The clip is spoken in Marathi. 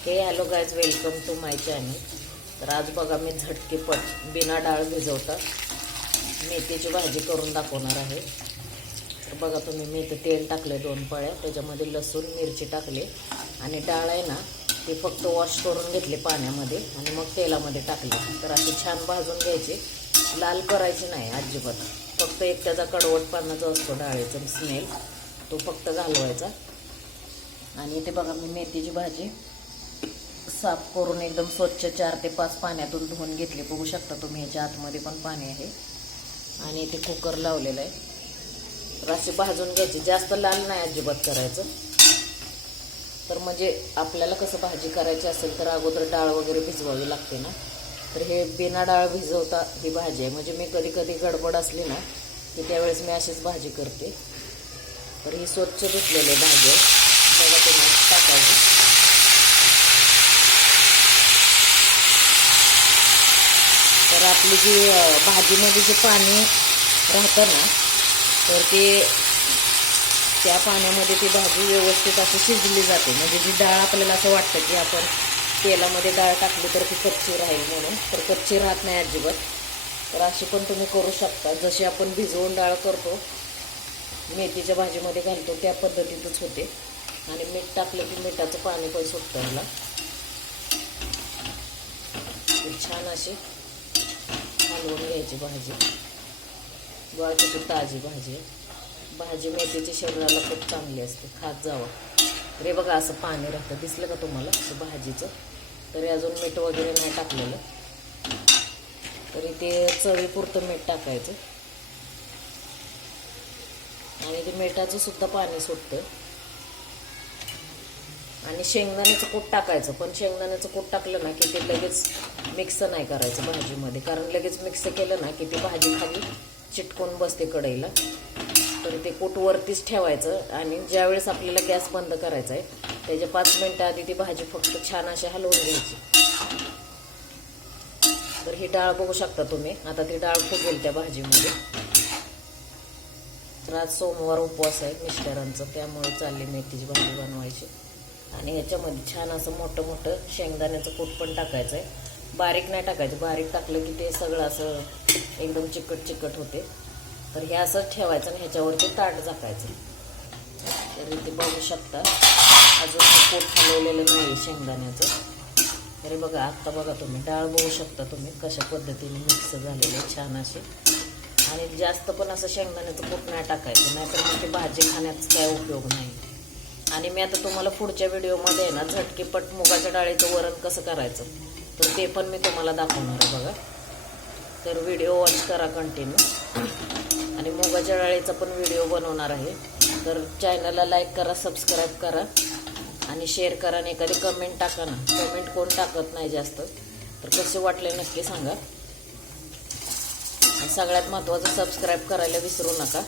Hello guys, welcome to my channel. तर आज बघा मी झटकीपट बिना डाळ भिजवता मेथीची भाजी करून दाखवणार आहे। तर बघा तुम्ही, मी इथे तेल टाकले 2 पळ्या, त्याच्यामध्ये लसूण मिरची टाकले आणि डाळ आहे ना ती फक्त वॉश करून घेतली पाण्यामध्ये आणि मग तेलामध्ये टाकली। तर अशी छान भाजून घ्यायची, लाल करायची नाही अजिबात, फक्त एक त्याचा कडवटपणा जो असतो डाळीचा स्मेल तो फक्त घालवायचा। आणि इथे बघा मी मेथीची भाजी साफ करून एकदम स्वच्छ 4 ते 5 पाण्यातून धुवून घेतली। बघू शकता तुम्ही, ह्याच्या आतमध्ये पण पाणी आहे आणि इथे कुकर लावलेला आहे। तर अशी भाजून घ्यायची, जास्त लाल नाही अजिबात करायचं। तर म्हणजे आपल्याला कसं भाजी करायची असेल तर अगोदर डाळ वगैरे भिजवावी लागते ना, तर हे बिना डाळ भिजवता ही भाजी आहे। म्हणजे मी कधी कधी गडबड असली ना की त्यावेळेस मी अशीच भाजी करते। तर ही स्वच्छ धुतलेली भाजी आहे, बघा तुम्ही टाकायची। तर आपली जी भाजीमध्ये जे पाणी राहतं ना, तर ते त्या पाण्यामध्ये ती भाजी व्यवस्थित अशी शिजली जाते। म्हणजे जी डाळ आपल्याला असं वाटतं की आपण तेलामध्ये डाळ टाकली तर ती कच्ची राहील म्हणून, तर कच्ची राहत नाही अजिबात। तर अशी पण तुम्ही करू शकता, जशी आपण भिजवून डाळ करतो मेथीच्या भाजीमध्ये घालतो त्या पद्धतीतच होते। आणि मीठ टाकलं की मिठाचं पाणी पण सुटतं मला। छान अशी हलवून घ्यायची भाजी, बघा किती ताजी भाजी आहे। भाजी मेथीची शरीराला खूप चांगली असते, खात जावं। तरी बघा असं पाणी राहतं, दिसलं का तुम्हाला असं भाजीचं? तरी अजून मीठ वगैरे नाही टाकलेलं, तरी ते चवीपुरतं मीठ टाकायचं आणि ते मिठाचं सुद्धा पाणी सुटतं। आणि शेंगदाण्याचं कूट टाकायचं, पण शेंगदाण्याचं कूट टाकलं ना की ते लगेच मिक्स नाही करायचं भाजीमध्ये, कारण लगेच मिक्स केलं ना की ती भाजी खाली चिटकून बसते कढईला। तर ते कूट वरतीच ठेवायचं आणि ज्यावेळेस आपल्याला गॅस बंद करायचा आहे त्याच्या 5 मिनिटं आधी ती भाजी फक्त छान अशी हलवून घ्यायची। तर ही डाळ बघू शकता तुम्ही, आता ती डाळ फुगेल त्या भाजीमध्ये। तर आज सोमवार उपवास आहे मिस्टरांचा, त्यामुळे चालली मेथीची भाजी बनवायची। आणि ह्याच्यामध्ये छान असं मोठं मोठं शेंगदाण्याचं कूट पण टाकायचं आहे, बारीक नाही टाकायचं। बारीक टाकलं की ते सगळं असं एकदम चिकट चिकट होते। तर हे असंच ठेवायचं आणि ह्याच्यावरती ताट झाकायचं। तर इथे बघू शकता अजून कूट हलवलेलं नाही शेंगदाण्याचं। तरी बघा आत्ता बघा तुम्ही, डाळ बघू शकता तुम्ही कशा पद्धतीने मिक्स झालेली आहे छान अशी। आणि जास्त पण असं शेंगदाण्याचं कूट नाही टाकायचं, नाहीतर मग ती भाजी खाण्याचा काय उपयोग नाही। आणि मी आता तुम्हाला पुढच्या व्हिडिओमध्ये आहे ना झटकीपट मुगाच्या डाळीचं वरण कसं करायचं तर ते पण मी तुम्हाला दाखवणार आहे बघा। तर व्हिडिओ वॉच करा कंटिन्यू। आणि मुगाच्या डाळीचा पण व्हिडिओ बनवणार आहे। तर चॅनलला लाईक करा, सबस्क्राईब करा आणि शेअर करा आणि एखादी कमेंट टाका ना। कमेंट कोण टाकत नाही जास्त, तर कसे वाटले नक्की सांगा। आणि सगळ्यात महत्त्वाचं सबस्क्राईब करायला विसरू नका।